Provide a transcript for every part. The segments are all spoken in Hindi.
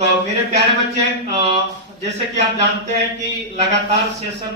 तो मेरे प्यारे बच्चे, जैसे कि आप जानते हैं कि लगातार सेशन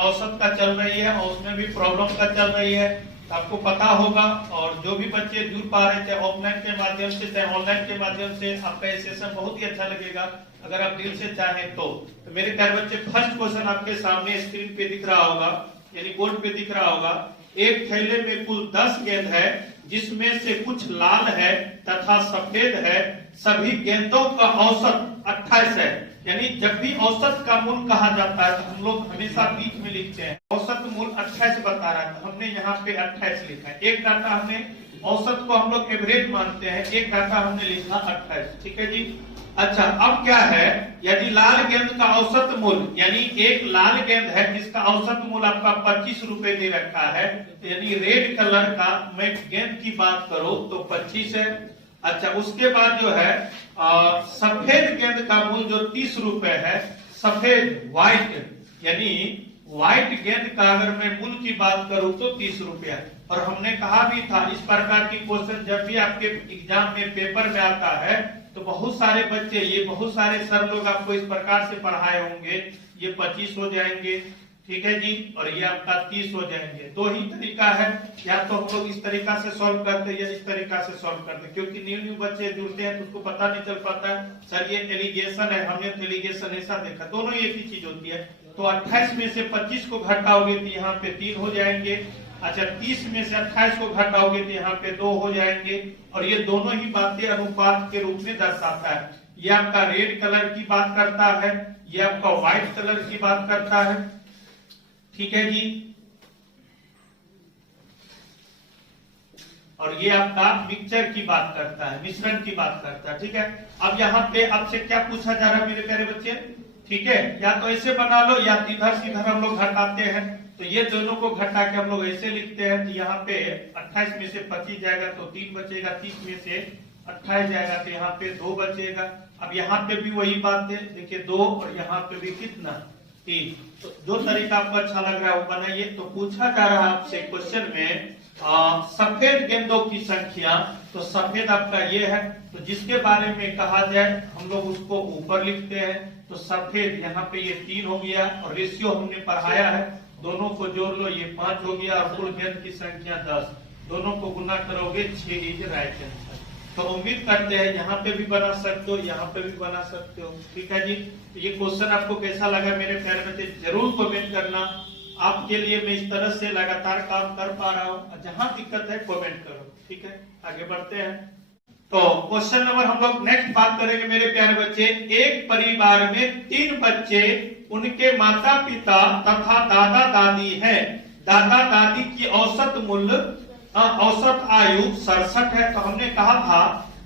औसत का चल रही है और उसमें भी प्रॉब्लम का चल रही है, तो आपको पता होगा। और जो भी बच्चे जुड़ पा रहे थे ऑफलाइन के माध्यम से चाहे ऑनलाइन के माध्यम से, आपका ये सेशन बहुत ही अच्छा लगेगा अगर आप दिल से चाहें तो। मेरे प्यारे बच्चे, फर्स्ट क्वेश्चन आपके सामने स्क्रीन पे दिख रहा होगा, यानी बोर्ड पे दिख रहा होगा। एक थैले में कुल 10 गेंद है, जिसमें से कुछ लाल है तथा सफेद है। सभी गेंदों का औसत 28 है। यानी जब भी औसत का मूल कहा जाता है तो हम लोग हमेशा बीच में लिखते हैं। औसत मूल 28 बता रहा है, तो हमने यहाँ पे 28 लिखा है। एक डाटा हमने औसत को हम लोग एवरेज मानते हैं, एक डाटा हमने लिखा 28। ठीक है जी। अच्छा, अब क्या है, यदि लाल गेंद का औसत मूल्य, यानी एक लाल गेंद है जिसका औसत मूल्य आपका 25 रुपए दे रखा है, यानी रेड कलर का मैं गेंद की बात करूं तो 25 है। अच्छा, उसके बाद जो है सफेद गेंद का मूल्य जो 30 रुपए है, सफेद व्हाइट, यानी व्हाइट गेंद का अगर मैं मूल्य की बात करूं तो 30 रुपया। और हमने कहा भी था इस प्रकार की क्वेश्चन जब भी आपके एग्जाम में पेपर में आता है तो बहुत सारे बच्चे, ये बहुत सारे सर लोग आपको इस प्रकार से पढ़ाए होंगे, ये 25 हो जाएंगे, ठीक है जी, और ये आपका 30 हो जाएंगे। दो ही तरीका है, या तो हम लोग इस तरीका से सॉल्व करते हैं या इस तरीका से सॉल्व करते हैं, क्योंकि न्यू बच्चे जुड़ते हैं तो उसको पता नहीं चल पाता है सर ये एलिगेशन है, हमने तो एलिगेशन ऐसा देखा। दोनों एक ही चीज होती है। तो 28 में से 25 को घटाओगे तो यहाँ पे 3 हो जाएंगे। अच्छा, 30 में से 28 को घटाओगे तो यहाँ पे 2 हो जाएंगे। और ये दोनों ही बातें अनुपात के रूप में दर्शाता है। ये आपका रेड कलर की बात करता है, ये आपका व्हाइट कलर की बात करता है, ठीक है जी। और ये आपका मिक्सचर की बात करता है, मिश्रण की बात करता है, ठीक है। अब यहाँ पे आपसे क्या पूछा जा रहा है मेरे प्यारे बच्चे, ठीक है, या तो ऐसे बना लो या इधर से इधर हम लोग घटाते हैं। तो ये दोनों को घटा के हम लोग ऐसे लिखते हैं कि यहाँ पे 28 में से 25 जाएगा तो 3 बचेगा, 30 में से 28 जाएगा तो यहाँ पे 2 बचेगा। अब यहाँ पे भी वही बात है, देखिए 2, और यहाँ पे भी कितना 3। तो जो तरीका आपको अच्छा लग रहा है वो बनाइए। तो पूछा जा रहा है आपसे क्वेश्चन में सफेद गेंदों की संख्या, तो सफेद आपका ये है, तो जिसके बारे में कहा जाए हम लोग उसको ऊपर लिखते हैं। तो सफेद यहाँ पे ये 3 हो गया, और रेशियो हमने पढ़ाया है, दोनों को जोड़ लो ये 5 हो गया, और कुल गेंद की संख्या 10, दोनों को गुना करोगे 6 इज राइट आंसर। तो उम्मीद करते हैं यहाँ पे भी बना सकते हो, यहाँ पे भी बना सकते हो, ठीक है जी। तो ये क्वेश्चन आपको कैसा लगा मेरे प्यारे बच्चे जरूर कमेंट करना। आपके लिए मैं इस तरह से लगातार काम कर पा रहा हूँ, जहाँ दिक्कत है कमेंट करो, ठीक है। आगे बढ़ते हैं। तो क्वेश्चन नंबर हम लोग नेक्स्ट बात करेंगे मेरे प्यारे बच्चे। एक परिवार में 3 बच्चे, उनके माता पिता तथा दादा दादी है। दादा दादी की औसत मूल्य औसत आयु 67 है। तो हमने कहा था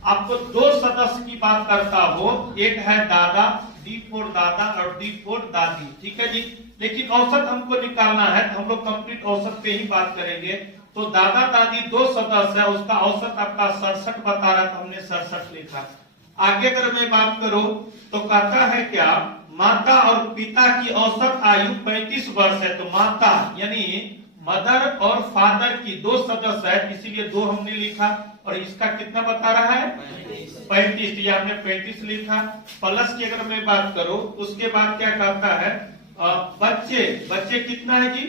आपको 2 सदस्य की बात करता हो, एक है दादा, D फॉर दादा और D फॉर दादी, ठीक है जी। लेकिन औसत हमको निकालना है तो हम लोग कंप्लीट औसत पे ही बात करेंगे। तो दादा दादी 2 सदस्य है, उसका औसत आपका 67 बता रहा था, हमने 67 लिखा। आगे अगर मैं बात करूं तो कहता है क्या, माता और पिता की औसत आयु 35 वर्ष है। तो माता यानी मदर और फादर की 2 सदस्य है, इसीलिए 2 हमने लिखा। और इसका कितना बता रहा है 35, ये हमने 35 लिखा। प्लस की अगर मैं बात करूं उसके बाद क्या कहता है, बच्चे कितना है जी,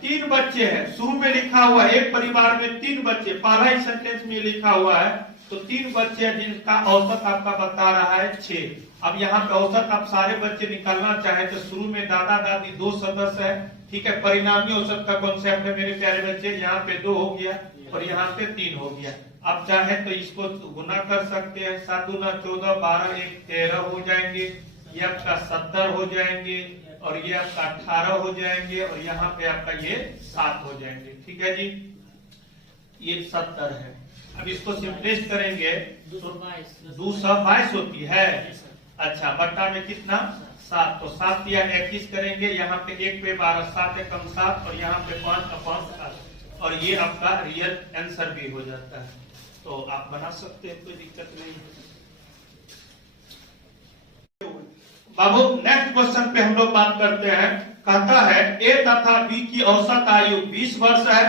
3 बच्चे हैं। शुरू में लिखा हुआ है एक परिवार में 3 बच्चे, पहला ही सेंटेंस में लिखा हुआ है। तो 3 बच्चे हैं जिनका औसत आपका बता रहा है 6। अब यहाँ पे औसत आप सारे बच्चे निकालना चाहे तो शुरू में दादा दादी 2 सदस्य है, ठीक है। परिणामी औसत का कॉन्सेप्ट है मेरे प्यारे बच्चे, यहाँ पे 2 हो गया और यहाँ पे 3 हो गया। आप चाहे तो इसको गुना कर सकते हैं, 7 दूना 14, 12 1 13 हो जाएंगे, ये आपका 70 हो जाएंगे, और ये आपका 18 हो जाएंगे, और यहाँ पे आपका ये 7 हो जाएंगे, ठीक है जी। ये 70 है। अब इसको सिंपलेस्ट करेंगे, 222 होती है। अच्छा, बट्टा में कितना 7, तो 7 या 21 करेंगे, यहाँ पे 1 पे 12, 7 कम 7, और यहाँ पे 5 अपॉन 7, और ये आपका रियल आंसर भी हो जाता है। तो आप बना सकते हैं, कोई दिक्कत नहीं है। बाबू नेक्स्ट क्वेश्चन पे हम लोग बात करते हैं। कहता है ए तथा बी की औसत आयु 20 वर्ष है,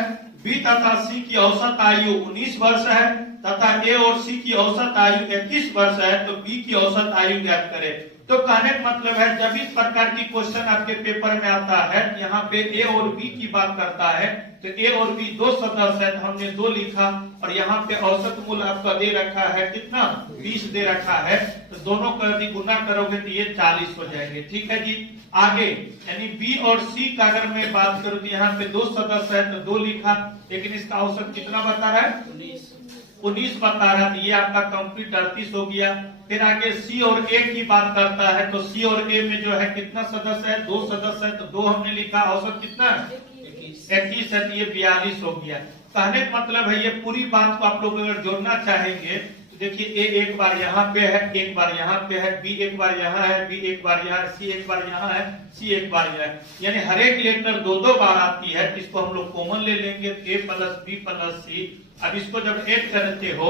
बी तथा सी की औसत आयु 19 वर्ष है तथा ए और सी की औसत आयु 21 वर्ष है तो बी की औसत आयु ज्ञात करें। तो कहने का मतलब है जब इस प्रकार की क्वेश्चन आपके पेपर में आता है, यहाँ पे ए और बी की बात करता है, तो ए और बी दो सदस्य है, तो हमने 2 लिखा, और यहाँ पे औसत मूल्य आपका दे रखा है कितना 20 दे रखा है, तो दोनों का यदि गुना करोगे तो ये 40 हो जाएंगे। ठीक है जी। आगे यानी बी और सी का अगर मैं बात करूं तो यहाँ पे 2 सदस्य है तो 2 लिखा, लेकिन इसका औसत कितना बता रहा है 19 बता रहा है, ये आपका कंप्लीट 38 हो गया। फिर आगे सी और ए की बात करता है, तो सी और ए में जो है कितना सदस्य है 2 सदस्य है, तो 2 हमने लिखा, औसत कितना 21 है, तो ये 42 हो गया। कहने का मतलब है ये पूरी बात को आप लोग अगर जोड़ना चाहेंगे तो देखिए ए एक बार यहाँ पे है, एक बार यहाँ पे है, बी एक बार यहाँ है, बी एक बार यहाँ है, सी एक बार यहाँ है, सी एक बार यहाँ है, यानी हर एक लेटर 2-2 बार आती है। इसको हम लोग कॉमन ले लेंगे, ए प्लस बी प्लस सी। अब इसको जब ऐड करते हो,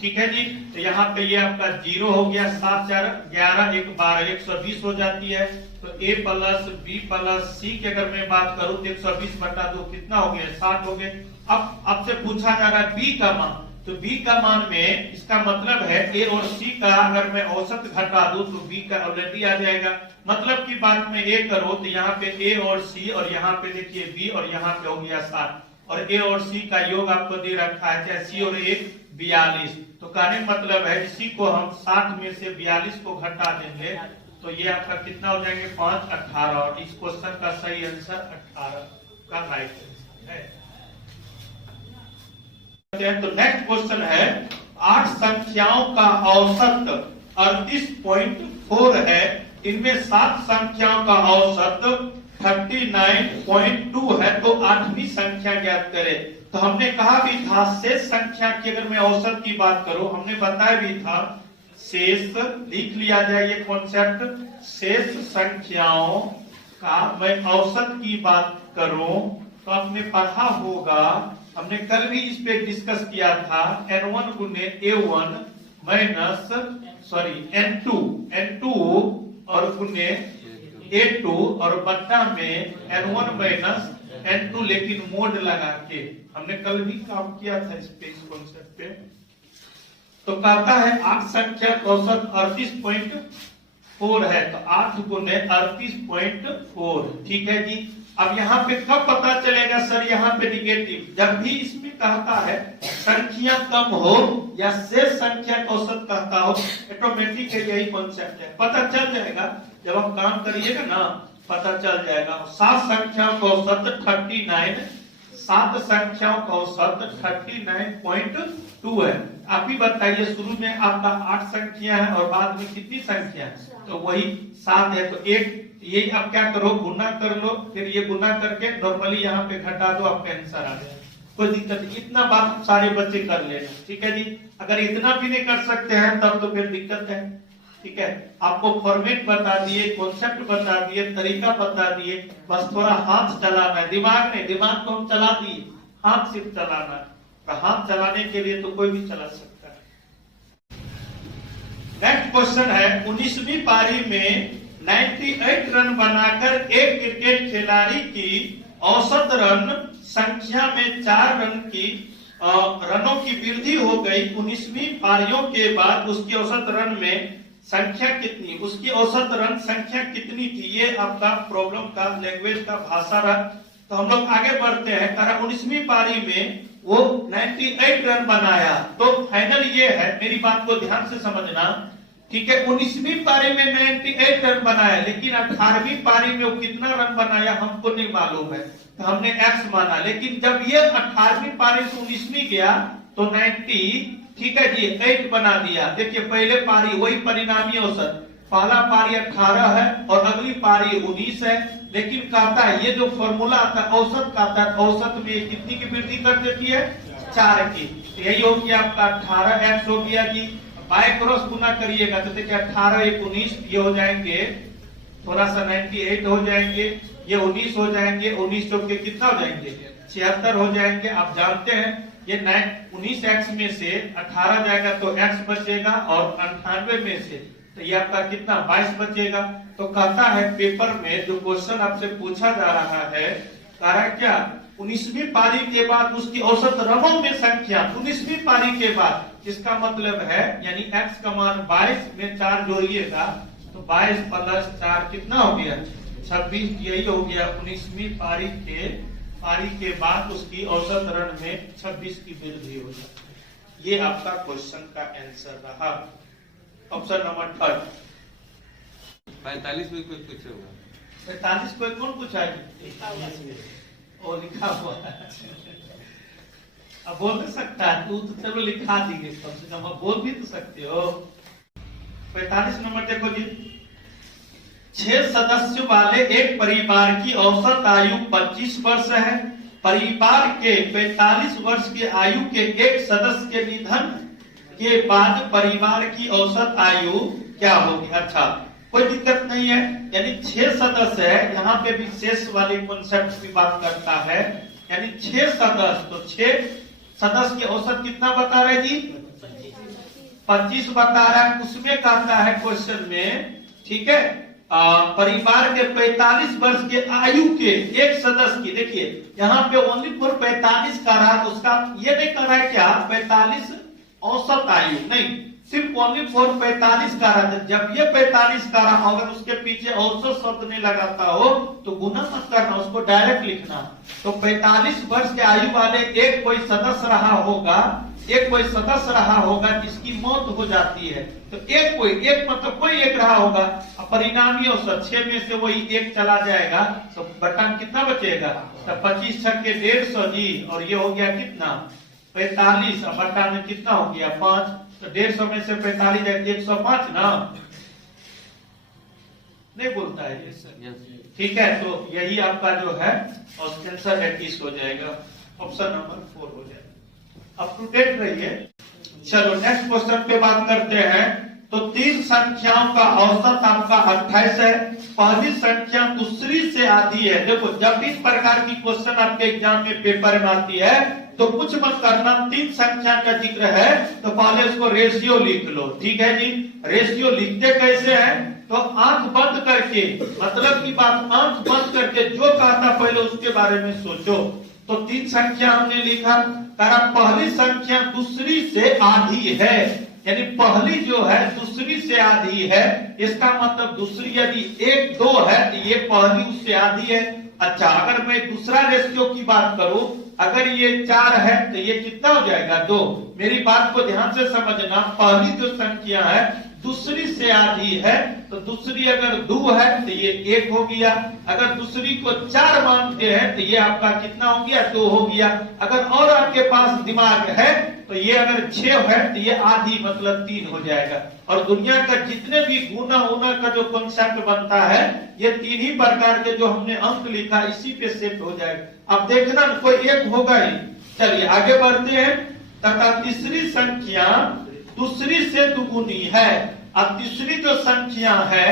ठीक है जी, तो यहाँ पे ये आपका 0 हो गया, 7 4 11 1 12 120 हो जाती है। तो ए प्लस बी प्लस सी की अगर मैं बात करूं तो 120 बटा 2 कितना हो गया 60 हो गए। अब आपसे पूछा जा रहा है बी का मान, तो बी का मान में इसका मतलब है ए और सी का अगर मैं औसत घटा दूं तो बी का ऑलरेडी आ जाएगा। मतलब की बात में ए करो तो यहाँ पे ए और सी और यहाँ पे देखिए बी और यहाँ पे हो गया 60, और ए और सी का योग आपको दे रखा है, चाहे सी और ए 42। तो कहने मतलब है इसी को हम 60 में से 42 को घटा देंगे तो ये आपका कितना हो जाएंगे 5 18, और इस क्वेश्चन का सही आंसर 18 का राइट है। तो नेक्स्ट क्वेश्चन है 8 संख्याओं का औसत 38.4 है, इनमें 7 संख्याओं का औसत 39.2 है, तो 8वीं संख्या ज्ञात करें। तो हमने कहा भी था शेष संख्या की अगर मैं औसत की बात करूं, हमने बताया भी था शेष लिख लिया जाए, ये कॉन्सेप्ट शेष संख्याओं का मैं औसत की बात करूं तो आपने पढ़ा होगा, हमने कल भी इस पे डिस्कस किया था, n1 गुने a1 माइनस n2 और गुने a2 और बट्टा में n1 माइनस n2, लेकिन मोड लगा के हमने कल भी काम किया था इस पे, इस कॉन्सेप्ट पे। तो कहता है 8 संख्या का औसत 38.4 है, तो 8 गुने 38.4। ठीक है जी। अब यहाँ पे कब पता चलेगा सर यहाँ पे निगेटिव, जब भी इसमें कहता है संख्या कम हो या शेष संख्या का औसत कहता हो, ऑटोमेटिक यही कॉन्सेप्ट है, पता चल जाएगा जब हम काम करिएगा ना, पता चल जाएगा। 7 संख्याओं का औसत 39, 7 संख्याओं का औसत 39.2 है। आप ही बताइए शुरू में आपका 8 संख्या है और बाद में कितनी संख्या है, तो वही 7 है, तो एक ये आप क्या करो गुना कर लो, फिर ये गुना करके नॉर्मली यहाँ पे घटा दो, आपका आंसर आ जाएगा, कोई दिक्कत नहीं। इतना बात सारे बच्चे कर लेना, ठीक है जी। अगर इतना भी नहीं कर सकते हैं तब तो फिर दिक्कत है। ठीक है, आपको फॉर्मेट बता दिए, कॉन्सेप्ट बता दिए, तरीका बता दिए, बस थोड़ा हाथ चलाना है, दिमाग नहीं, दिमाग को हम चला दिए, हाथ सिर्फ चलाना है। तो हाथ चलाने के लिए तो कोई भी चला सकता है। नेक्स्ट क्वेश्चन है 19वीं पारी में 98 रन बनाकर एक क्रिकेट खिलाड़ी की औसत रन संख्या में 4 रनों की वृद्धि हो गई। 19वीं पारियों के बाद उसकी औसत रन में संख्या कितनी, उसकी औसत रन संख्या कितनी थी, ये आपका प्रॉब्लम का लैंग्वेज का भाषा रहा। तो हम लोग आगे बढ़ते हैं। 19वीं पारी में वो 98 रन बनाया, तो फाइनल ये है, मेरी बात को ध्यान से समझना, ठीक है। 19वीं पारी में 98 रन बनाया, लेकिन 18वीं पारी में वो कितना रन बनाया हमको नहीं मालूम है, तो हमने x माना। लेकिन जब ये 18वीं पारी से 19वीं गया तो 90, ठीक है जी, 8 बना दिया। देखिए पहले पारी वही परिणामी औसत, पहला पारी 18 है और अगली पारी 19 है, लेकिन कहता है ये जो फॉर्मूला आता है औसत का आता है, औसत में कितनी की वृद्धि कर देती है 4 की। तो यही हो गया आपका 18x हो गया जी। बाय क्रॉस गुना करिएगा तो देखिए 18 1 19, ये हो जाएंगे थोड़ा सा 98 हो जाएंगे, ये 19 हो जाएंगे, 19 चौके कितना हो जाएंगे 76 हो जाएंगे। आप जानते हैं ये 19x में से 18 जाएगा तो x बचेगा और 98 में से तो ये आपका कितना 22 बचेगा। तो कहता है पेपर में जो क्वेश्चन आपसे पूछा जा रहा है, कह रहा क्या 19वीं पारी के बाद उसकी औसत रनों में संख्या, 19वीं पारी के बाद इसका मतलब है यानी x का मान 22 में 4 जोड़िएगा तो 22 प्लस 4 कितना हो गया 26। यही हो गया 19वीं पारी के बाद उसकी औसत रण में 26 की वृद्धि हो जाती है। ये आपका क्वेश्चन का आंसर रहा। Option number 3। 45 में कोई पूछे होगा 45 को कौन पूछा है? ओ लिखा हुआ है। अब बोल नहीं सकता है तू तो चलो लिखा दीजिए कम से कम अब बोल भी तो सकते हो। 45 नंबर देखो जी। 6 सदस्य वाले एक परिवार की औसत आयु 25 वर्ष है। परिवार के 45 वर्ष की आयु के एक सदस्य के निधन के बाद परिवार की औसत आयु क्या होगी? अच्छा कोई दिक्कत नहीं है, यानी 6 सदस्य है, यहाँ पे भी शेष वाली कॉन्सेप्ट की बात करता है, यानी 6 सदस्य, तो 6 सदस्य की औसत कितना बता रहे जी? 25 बता रहा है। उसमें कहता है क्वेश्चन में, ठीक है, परिवार के 45 वर्ष के आयु के एक सदस्य की, देखिए यहाँ पे ओनली फॉर 45 का रहा, उसका ये नहीं कर रहा है क्या 45 औसत आयु, नहीं, सिर्फ ओनली फॉर 45 का रहा। जब ये 45 का रहा, अगर उसके पीछे औसत शब्द नहीं लगाता हो तो गुना मत करना, उसको डायरेक्ट लिखना। तो 45 वर्ष के आयु वाले एक कोई सदस्य रहा होगा, एक कोई सदस्य रहा होगा जिसकी मौत हो जाती है, तो एक मतलब कोई एक रहा होगा, परिणामी औसत 6 में से वही एक चला जाएगा, तो बटन कितना बचेगा? तो 25 छक्के 150 जी, और ये हो गया कितना 45, और बटन में कितना हो गया 5, तो 150 में से 45 जाएगा 105 ना, नहीं बोलता है ये, ठीक है। तो यही आपका जो है आंसर 21 हो जाएगा, ऑप्शन नंबर 4 हो जाएगा। अप टू डेट रहिए। चलो नेक्स्ट क्वेश्चन पे बात करते हैं। तो 3 संख्याओं का औसत आपका 28 है, पहली संख्या दूसरी से आधी है। देखो जब इस प्रकार की क्वेश्चन आपके एग्जाम में पेपर में आती है तो कुछ मत करना, 3 संख्या का जिक्र है तो पहले उसको रेशियो लिख लो, ठीक है जी। रेशियो लिखते कैसे हैं? तो आंख बंद करके, मतलब की बात आंख बंद करके जो कहता पहले उसके बारे में सोचो। तो 3 संख्या हमने लिखा, कारण पहली संख्या दूसरी से आधी है, यानी पहली जो है दूसरी से आधी है, इसका मतलब दूसरी यदि 1 2 है तो ये पहली उससे आधी है। अच्छा अगर मैं दूसरा रेशियो की बात करूं, अगर ये 4 है तो ये कितना हो जाएगा 2। मेरी बात को ध्यान से समझना, पहली जो संख्या है दूसरी से आधी है, तो दूसरी अगर 2 है तो ये 1 हो गया, अगर दूसरी को 4 मानते हैं तो ये आपका कितना हो गया 2 हो गया। अगर और आपके पास दिमाग है तो ये अगर 6 है तो ये आधी मतलब 3 हो जाएगा। और दुनिया का जितने भी गुना उना का जो कॉन्सेप्ट बनता है ये 3 ही प्रकार के जो हमने अंक लिखा इसी पे सेट हो जाएगा। अब देखना कोई एक होगा ही। चलिए आगे बढ़ते हैं। तथा तीसरी संख्या दूसरी से दुगुनी है। अब तीसरी जो संख्या है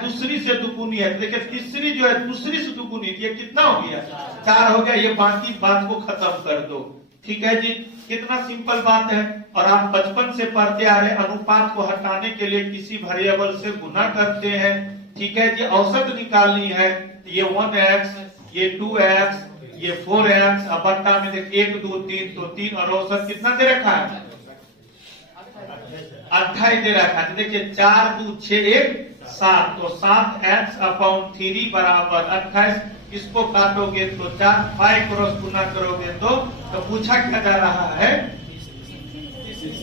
दूसरी से दुगुनी है। देखिए तीसरी जो है दूसरी से दुगुनी, ये कितना हो गया 4 हो गया। ये बाकी बात को खत्म कर दो, ठीक है जी। कितना सिंपल बात है। और आप बचपन से पढ़ते आ रहे, अनुपात को हटाने के लिए किसी वेरिएबल से गुना करते हैं, ठीक है जी। औसत निकालनी है, ये 1x, ये 2x, ये 4x, अब बट्टा में देख 1 2 3, तो 3 और औसत कितना दे रखा है 28 दे रखा है। देखिए 4 2 6 1 7, तो 7x/3 बराबर 28। इसको काटोगे तो 4, 5 क्रॉस गुना करोगे तो पूछा क्या जा रहा है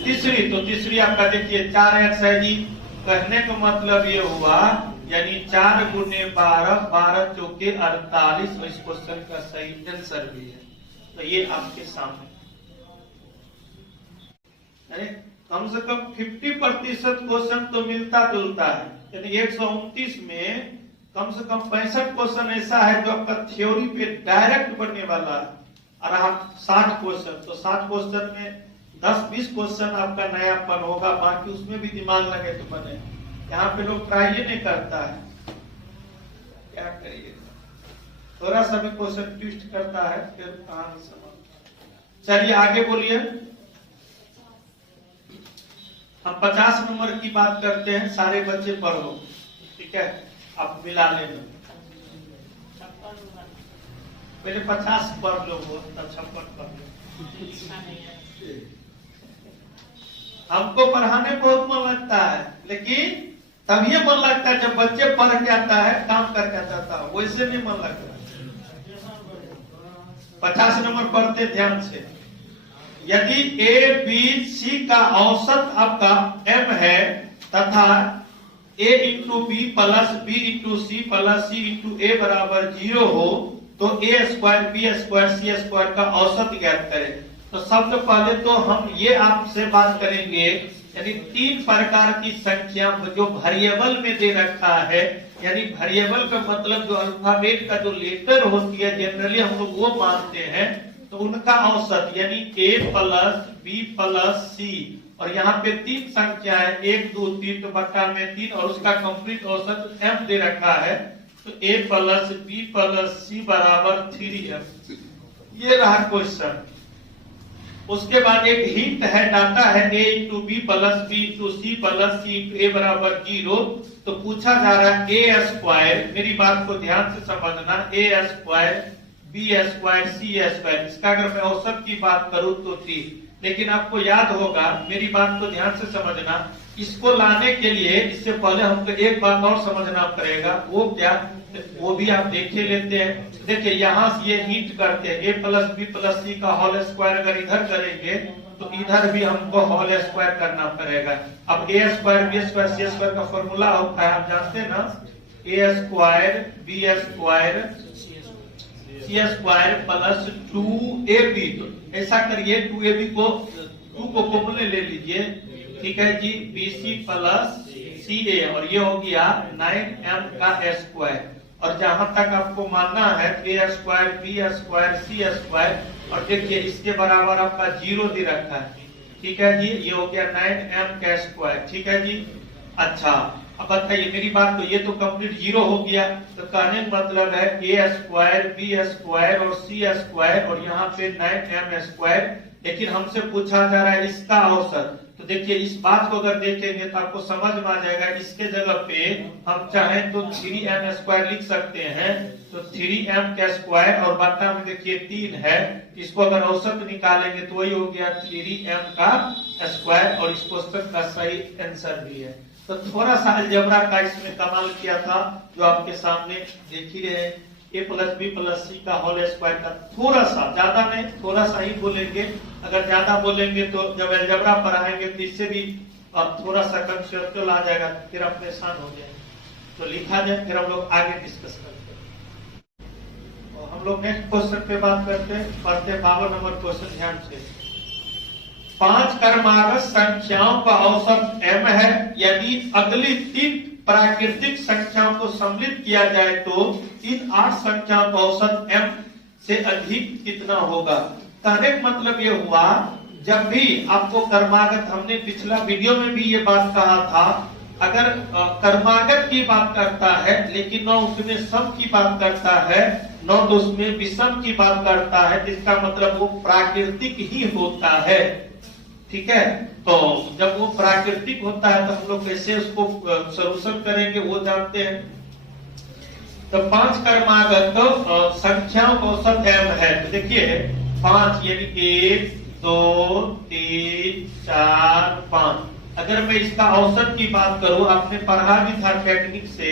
तीसरी। तो तीसरी आपका देखिए 4x है जी। कहने का मतलब ये हुआ यानी 4 गुने 12, 12 चौके 48, और इस क्वेश्चन का सही आंसर भी है। तो ये आपके सामने अरे कम से कम 50% क्वेश्चन तो मिलता जुलता है, यानी 129 में कम से कम 65 क्वेश्चन ऐसा है जो आपका थ्योरी पे डायरेक्ट बनने वाला है। और आप 60 क्वेश्चन, तो 60 क्वेश्चन में 10-20 क्वेश्चन आपका नयापन होगा, बाकी उसमें भी दिमाग लगे तो बने। यहाँ पे लोग ट्राई ही नहीं करता है, क्या करिए, थोड़ा सा भी क्वेश्चन ट्विस्ट करता है फिर कहानी समझ। चलिए आगे बोलिए। हम 50 नंबर की बात करते हैं, सारे बच्चे पढ़ो, ठीक है। अब मिला लेना, पहले 50 पढ़ लो तब 56 पढ़ लो। हमको पढ़ाने बहुत मन लगता है, लेकिन तभी मन लगता है जब बच्चे पढ़ के आता है, काम करके आता है, वैसे नहीं मन लगता। 50 नंबर पढ़ते ध्यान से। यदि ए बी सी का औसत आपका m है तथा a into b plus b into c plus c into a बराबर 0 हो तो a square b square c square का औसत ज्ञात करें। तो सबसे पहले तो हम ये आपसे बात करेंगे, यानी 3 प्रकार की संख्या जो वेरिएबल में दे रखा है, यानी वेरिएबल का मतलब जो अल्फाबेट का जो लेटर होती है जनरली हम लोग वो मानते हैं, तो उनका औसत यानी a प्लस बी प्लस सी, और यहाँ पे 3 संख्या है 1 2 3 तो बट्टा में 3 और उसका कंप्लीट औसत m दे रखा है, तो a प्लस बी प्लस सी बराबर 3m। ये रहा क्वेश्चन। उसके बाद एक हिंट है, डाटा है a into b plus b into c plus c into a बराबर 0। तो पूछा जा रहा है a स्क्वायर, मेरी बात को ध्यान से समझना, a square b square c square, इसका अगर मैं औसत की बात करूं तो 3। लेकिन आपको याद होगा, मेरी बात को ध्यान से समझना, इसको लाने के लिए इससे पहले हमको एक बात और समझना पड़ेगा। वो क्या, वो भी आप देखे लेते हैं। देखिए यहाँ से ये हिंट करते हैं a प्लस बी प्लस सी का होल स्क्वायर अगर इधर करेंगे तो इधर भी हमको होल स्क्वायर करना पड़ेगा। अब a square b square c square का फॉर्मूला होता है, आप जानते हैं ना, a square b square c square plus 2ab। तो ऐसा करिए 2ab को 2 को कॉमन ले लीजिए, ठीक है जी, bc प्लस ca, और ये हो गया 9m का स्क्वायर। और जहां तक आपको मानना है a square b square c square, और देखिए इसके बराबर आपका 0 दे रखा है, ठीक है जी, ये हो गया 9m का स्क्वायर, ठीक है जी। अच्छा अब बताइए मेरी बात को, ये तो कंप्लीट 0 हो गया, तो कहने का मतलब है a स्क्वायर बी स्क्वायर और सी स्क्वायर और यहाँ पे 9m स्क्वायर, लेकिन हमसे पूछा जा रहा है इसका औसत। तो देखिए इस बात को अगर देखेंगे तो आपको समझ में आ जाएगा, इसके जगह पे हम चाहें तो 3m स्क्वायर लिख सकते हैं, तो 3m का स्क्वायर और बट्टा में देखिए 3 है, इसको अगर औसत निकालेंगे तो वही हो गया 3m का स्क्वायर, और इस क्वेश्चन का सही आंसर भी है। तो थोड़ा सा अलजेब्रा का इसमें कमाल किया था, जो आपके सामने देख ही रहे, a प्लस बी प्लस सी का होल स्क्वायर का थोड़ा सा, ज्यादा नहीं, थोड़ा सा ही बोलेंगे। अगर ज्यादा बोलेंगे तो जब अलजेब्रा पढ़ाएंगे तो इससे भी थोड़ा सा कंसेप्चुअल आ जाएगा, फिर आप परेशान हो जाएंगे। तो लिखा जाए, फिर हम लोग आगे डिस्कस करते हैं। और हम लोग नेक्स्ट क्वेश्चन पे बात करते हैं, पढ़ते 52 नंबर क्वेश्चन ध्यान से। 5 क्रमागत संख्याओं का औसत m है, यदि अगली 3 प्राकृतिक संख्याओं को सम्मिलित किया जाए तो इन 8 संख्याओं का औसत m से अधिक कितना होगा। कहने का मतलब ये हुआ, जब भी आपको क्रमागत, हमने पिछला वीडियो में भी ये बात कहा था, अगर क्रमागत की बात करता है लेकिन न उसमें सम की बात करता है, न तो उसमें विषम की बात करता है, जिसका मतलब वो प्राकृतिक ही होता है, ठीक है। तो जब वो प्राकृतिक होता है तो हम लोग कैसे उसको सॉल्यूशन करेंगे वो जानते हैं। तो 5 क्रमागत संख्याओं का औसत m है, तो देखिए 5 यानी 1 2 3 4 5। अगर मैं इसका औसत की बात करूं, आपने पढ़ा भी था टेक्निक से,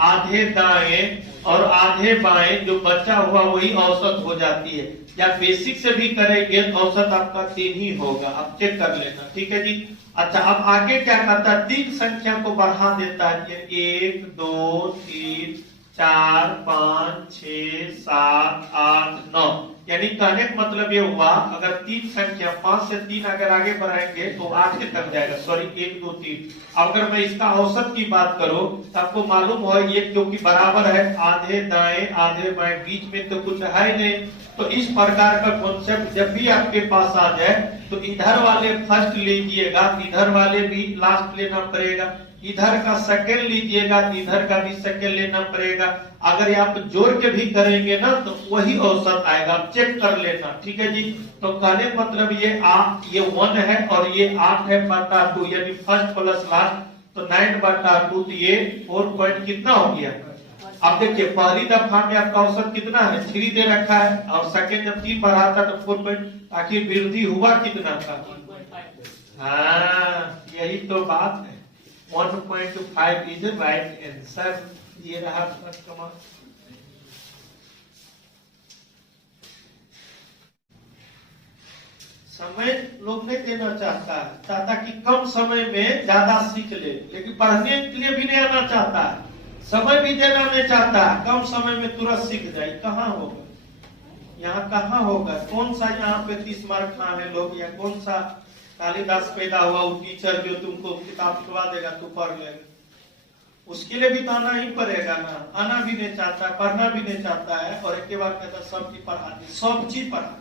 आधे दाएं और आधे बाएं जो बचा हुआ वही औसत हो जाती है, या बेसिक से भी करेंगे तो औसत आपका 3 ही होगा, आप चेक कर लेना, ठीक है जी। अच्छा अब आगे क्या करता है, 3 संख्या को बढ़ा देता है, 1 2 3 4 5 6 7 8 9, यानी कहने का मतलब ये हुआ, अगर 3 संख्या 5 से 3 अगर आगे बढ़ाएंगे तो 8 तक जाएगा, सॉरी 1 2 3। अगर मैं इसका औसत की बात करूं तो आपको मालूम हो ये क्योंकि बराबर है, आधे दाएं आधे बाएं, बीच में तो कुछ है नहीं। तो इस प्रकार का कॉन्सेप्ट जब भी आपके पास आ जाए तो इधर वाले फर्स्ट लीजिएगा, इधर वाले भी लास्ट लेना पड़ेगा, इधर का सेकंड लीजिएगा, इधर का भी सेकंड लेना पड़ेगा। अगर आप जोड़ के भी करेंगे ना तो वही औसत आएगा, आप चेक कर लेना, ठीक है जी। तो कहने का मतलब ये 1 है और ये 8 है बटा 2, यानी फर्स्ट प्लस लास्ट, तो 9 बटा 2, तो ये 4 पॉइंट कितना हो गया। अब देखिए पहली दफा में आपका औसत कितना है, 3 दे रखा है, और सेकंड जब 3 बढ़ाता तो 4 पॉइंट, आखिर वृद्धि हुआ कितना का हाँ, यही तो बात है। 1.5 इज राइट आंसर। ये रहा कमाल। समय लोग नहीं देना चाहता कि कम समय में ज्यादा सीख ले, लेकिन पढ़ने के लिए भी नहीं आना चाहता है, समय भी देना नहीं चाहता, कम समय में तुरंत सीख जाए। कहाँ होगा, यहाँ कहाँ होगा? कौन सा यहाँ पे 30 मार्क खाने लोग, या कौन सा कालिदास पैदा हुआ वो टीचर जो तुमको किताब लिखवा देगा तू पढ़ लेगा? उसके लिए भी तो आना ही पड़ेगा ना। आना भी नहीं चाहता, पढ़ना भी नहीं चाहता है, और एक बार कहता सब चीज पढ़ा, सब चीज पढ़ा।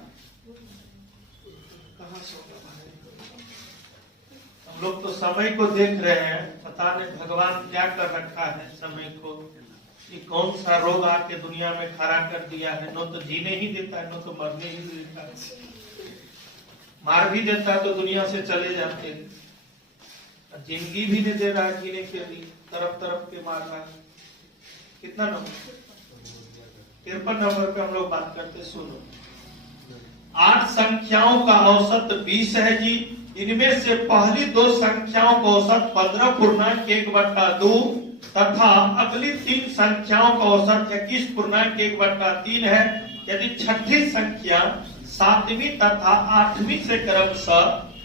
कहाँ से होगा? हम लोग तो समय को देख रहे हैं, पता नहीं भगवान क्या कर रखा है समय को, कि कौन सा रोग आके दुनिया में खड़ा कर दिया है। नो तो जीने ही देता है, नो तो मरने ही देता है। मार भी देता है तो दुनिया से चले जाते हैं, जिंदगी भी नहीं दे रहा है जीने के लिए, तरफ तरफ के मार रहा है। कितना नंबर? 53 नंबर पे हम लोग बात करते। सुनो, 8 संख्याओं का औसत 20 है जी। इनमें से पहली 2 संख्याओं का औसत 15.1/2 तथा अगली 3 संख्याओं का औसत 21.1/3 है। यदि छठी संख्या 7वीं तथा 8वीं से क्रमशः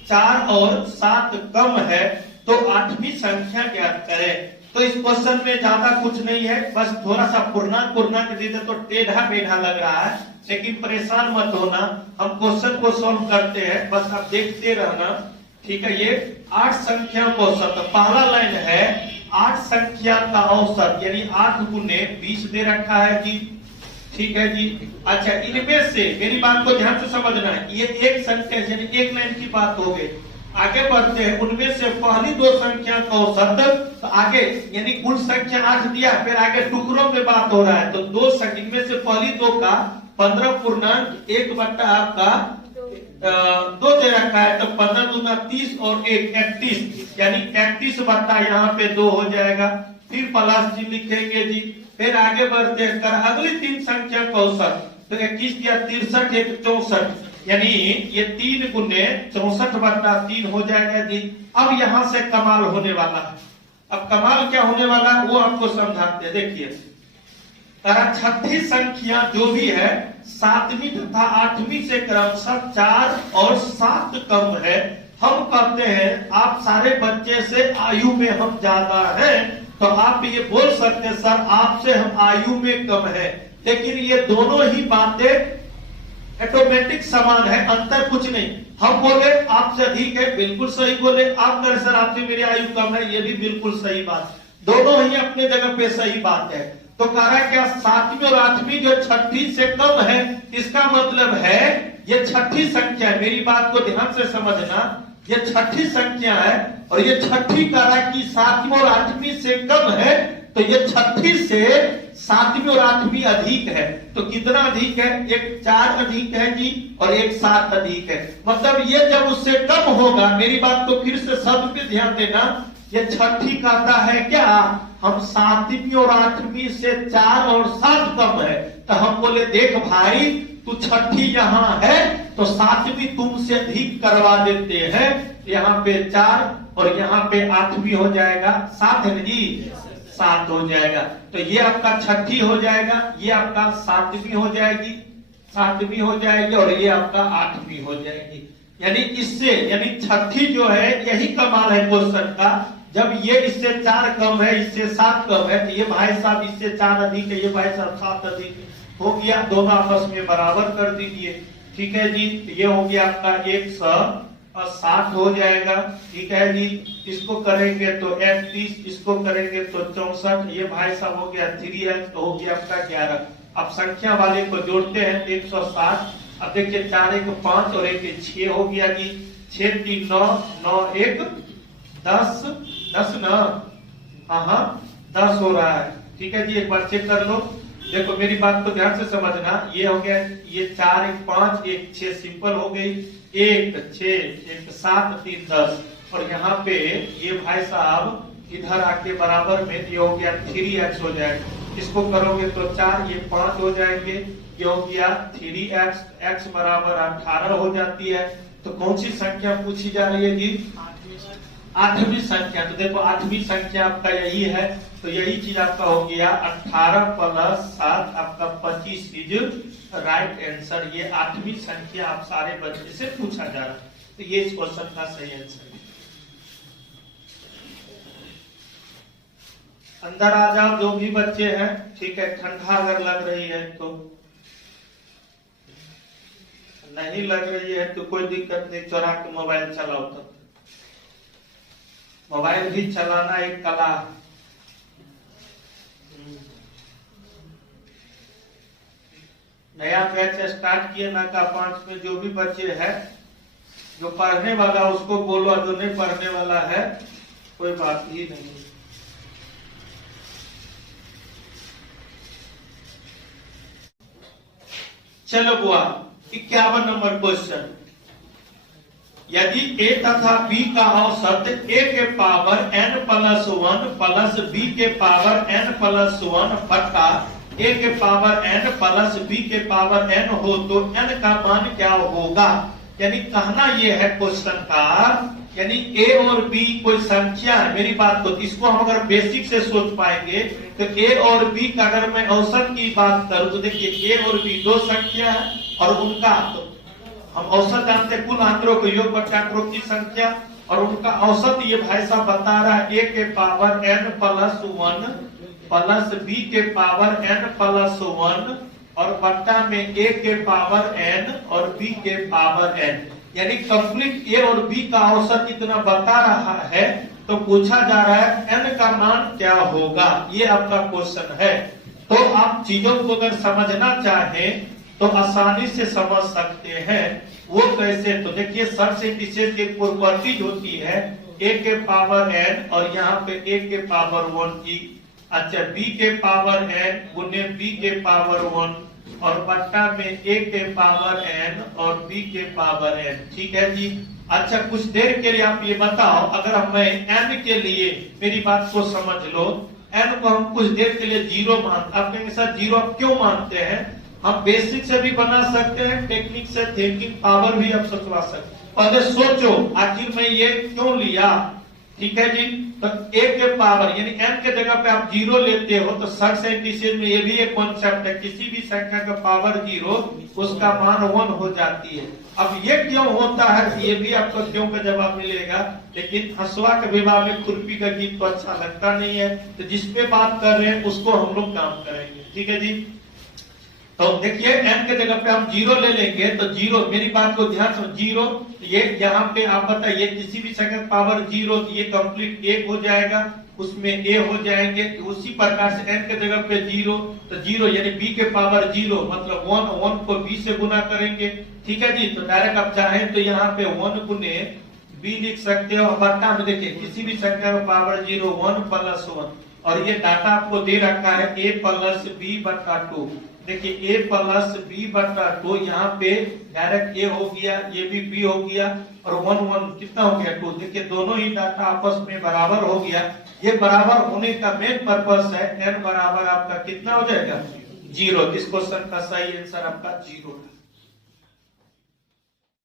4 और 7 कम है तो 8वीं संख्या ज्ञात करें। तो इस क्वेश्चन में ज्यादा कुछ नहीं है, बस थोड़ा सा पूर्णांक दे दे तो टेढ़ा मेढ़ा लग रहा है, लेकिन परेशान मत होना, हम क्वेश्चन को सॉल्व करते हैं, बस आप देखते रहना। ठीक है, ये 8 संख्या का औसत, पहला लाइन है 8 संख्या का औसत, यानी 8 गुने 20 दे रखा है जी। ठीक है जी। अच्छा, इनमें से मेरी बात को ध्यान से समझना है, ये एक संख्या यानी एक लाइन की बात हो गई। आगे बढ़ते हैं, उनमें से पहली 2 संख्या का औसत, तो आगे यानी कुल संख्या 8 दिया, फिर आगे टुकड़ों में बात हो रहा है, तो 2 संख्या में से पहली 2 का 15.1 बट्टा आपका 2 दे रखा है, तो 15 दूना 30 और 1 31, यानी 31 बट्टा यहाँ पे 2 हो जाएगा। फिर प्लस जी लिखेंगे जी। फिर आगे बढ़ते कर अगली 3 संख्या का औसत, तो 21 या 63 1 64, यानी ये 3 गुने 64/3 हो जाएगा जी। अब यहाँ से कमाल होने वाला है। अब कमाल क्या होने वाला है वो आपको समझाते हैं। देखिए, छठी संख्या जो भी है 7वीं तथा 8वीं से क्रमशः 4 और 7 कम है। हम कहते हैं आप सारे बच्चे से आयु में हम ज्यादा हैं, तो आप ये बोल सकते हैं सर आपसे हम आयु में कम है, लेकिन ये दोनों ही बातें ऑटोमेटिक समान है, अंतर कुछ नहीं। हम बोले आपसे अधिक है, बिल्कुल सही बोले। आप करें सर आपसे मेरी आयु कम है, ये भी बिल्कुल सही बात, दोनों ही अपने जगह पे सही बात है। तो कह रहा है क्या 7वीं और 8वीं जो छठी से कम है, इसका मतलब है ये छठी संख्या है। मेरी बात को ध्यान से समझना, ये छठी संख्या है, और ये छठी कह रहा है कि 7वीं और 8वीं से कम है, तो ये छठी से 7वीं और 8वीं अधिक है। तो कितना अधिक है? एक 4 अधिक है जी, और एक 7 अधिक है। मतलब ये जब उससे कम होगा, मेरी बात को फिर से शब्द पे ध्यान देना, ये छठी कहता है क्या हम 7वीं और 8वीं से 4 और 7 कम है। तो हम बोले देख भाई तू छठी यहाँ है तो 7वीं तुमसे अधिक करवा देते हैं, यहाँ पे 4 और यहाँ पे 8वीं हो जाएगा 7 है जी, 7 हो जाएगा। तो ये आपका छठी हो जाएगा, ये आपका 7वीं हो जाएगी, 7वीं हो जाएगी, और ये आपका 8वीं हो जाएगी। यानी इससे यानी छठी जो है यही कमाल है क्वेश्चन का, जब ये इससे 4 कम है, इससे 7 कम है, तो ये भाई साहब इससे 4 अधिक है, ये भाई साहब 7 अधिक है, हो गया, दोनों आपस में बराबर कर दीजिए। ठीक है जी, ये हो गया आपका 160 हो जाएगा। ठीक है जी, इसको करेंगे तो 31, इसको करेंगे तो 64, ये भाई साहब हो गया 3x, तो हो गया आपका 11। अब संख्या वाले को जोड़ते हैं 160। अब देखिए 4 1 5 और 1 6 हो गया जी, 6 3 9 9 1 10 10 ना, हाँ 10 हो रहा है। ठीक है जी, एक बार चेक कर लो। देखो मेरी बात को ध्यान से समझना, ये हो गया, ये 4 1 5 1 6 सिंपल हो गई, 1 6 1 7 3 10, और यहाँ पे ये भाई साहब इधर आके बराबर में ये हो गया 3x हो जाएगा। इसको करोगे तो 4 ये 5 हो जाएंगे, ये हो गया 3x, x बराबर 18 हो जाती है। तो कौन सी संख्या पूछी जा रही है जी? आठवीं संख्या, तो देखो आठवीं संख्या आपका यही है, तो यही चीज आपका हो गया 18 + 7 आपका 25 इज राइट आंसर। ये आठवीं संख्या आप सारे बच्चे से पूछा जा रहा है, तो ये इस क्वेश्चन का सही आंसर है। अंदर आ जाओ जो भी बच्चे हैं, ठीक है। ठंडा अगर लग रही है तो, नहीं लग रही है तो कोई दिक्कत नहीं, चुरा के मोबाइल चलाओ। तब मोबाइल भी चलाना एक कला है। नया बैच स्टार्ट किए ना का 5 में जो भी बच्चे हैं, जो पढ़ने वाला उसको बोलो, जो नहीं पढ़ने वाला है कोई बात ही नहीं। चलो बुआ 51 नंबर क्वेश्चन, यदि a तथा b का औसत a के पावर n + 1 प्लस b के पावर n + 1 बटा a के पावर n प्लस b के पावर n हो तो n का मान क्या होगा। यानी कहना ये है क्वेश्चन का, यानी a और b कोई संख्या है, मेरी बात को इसको हम अगर बेसिक से सोच पाएंगे तो a और b का अगर मैं औसत की बात करूं तो देखिए a और b दो संख्या है और उनका, तो हम औसत जानते हैं कुल आंकड़ों को योग बटा आंकड़ों की संख्या, और उनका औसत ये भाई साहब बता रहा है a के पावर n + 1 प्लस b के पावर n + 1 और बट्टा में a के पावर n और b के पावर n, यानी कंप्लीट a और b का औसत इतना बता रहा है। तो पूछा जा रहा है n का मान क्या होगा, ये आपका क्वेश्चन है। तो आप चीजों को अगर समझना चाहें तो आसानी से समझ सकते हैं। वो कैसे, तो देखिए सर्च इंडिसेस की प्रॉपर्टीज होती है a के पावर n और यहाँ पे a के पावर 1 की, अच्छा b के पावर n गुने b के पावर 1 और बट्टा में a के पावर n और b के पावर n, ठीक है जी। अच्छा कुछ देर के लिए आप ये बताओ, अगर मैं n के लिए, मेरी बात को समझ लो, n को हम कुछ देर के लिए 0 मानते, आप कहेंगे सर 0 आप क्यों मानते हैं। हम बेसिक से भी बना सकते हैं, टेक्निक से थिंकिंग पावर भी आप सोचवा सकते हैं। पहले सोचो आखिर मैं ये क्यों लिया, ठीक है जी। तो a के पावर यानी n के जगह पे आप 0 लेते हो तो सर्च सेंटिसेस में ये भी एक कॉन्सेप्ट है, किसी भी संख्या का पावर 0 उसका मान 1 हो जाती है। अब ये क्यों होता है, ये भी आपको क्यों का जवाब मिलेगा, लेकिन हंसवा के विवाह में खुरपी का गीत तो अच्छा लगता नहीं है, तो जिसपे बात कर रहे हैं उसको हम लोग काम करेंगे, ठीक है जी। तो देखिए n के जगह पे हम 0 ले लेंगे तो 0, मेरी बात को ध्यान से 0, ये यहाँ पे आप बताइए किसी भी संख्या पावर 0 तो ये कंप्लीट 1 हो जाएगा, उसमें a हो जाएंगे। उसी प्रकार से n के जगह पे 0 तो 0 यानी b के पावर 0 मतलब 1 को b से गुना करेंगे, ठीक है जी। तो डायरेक्ट आप चाहें तो यहाँ पे 1 गुने b लिख सकते हो। बट्टा में देखिए किसी भी संख्या का पावर 0 1 + 1 और ये डाटा आपको दे रखा है a + b बटा 2, देखिए a + b बटा 2, यहाँ पे डायरेक्ट a हो गया, ये भी b हो गया और 1 कितना हो गया 2, देखिए दोनों ही डाटा आपस में बराबर हो गया। ये बराबर होने का मेन पर्पस है n बराबर आपका कितना हो जाएगा 0। इस क्वेश्चन का सही आंसर आपका 0 है।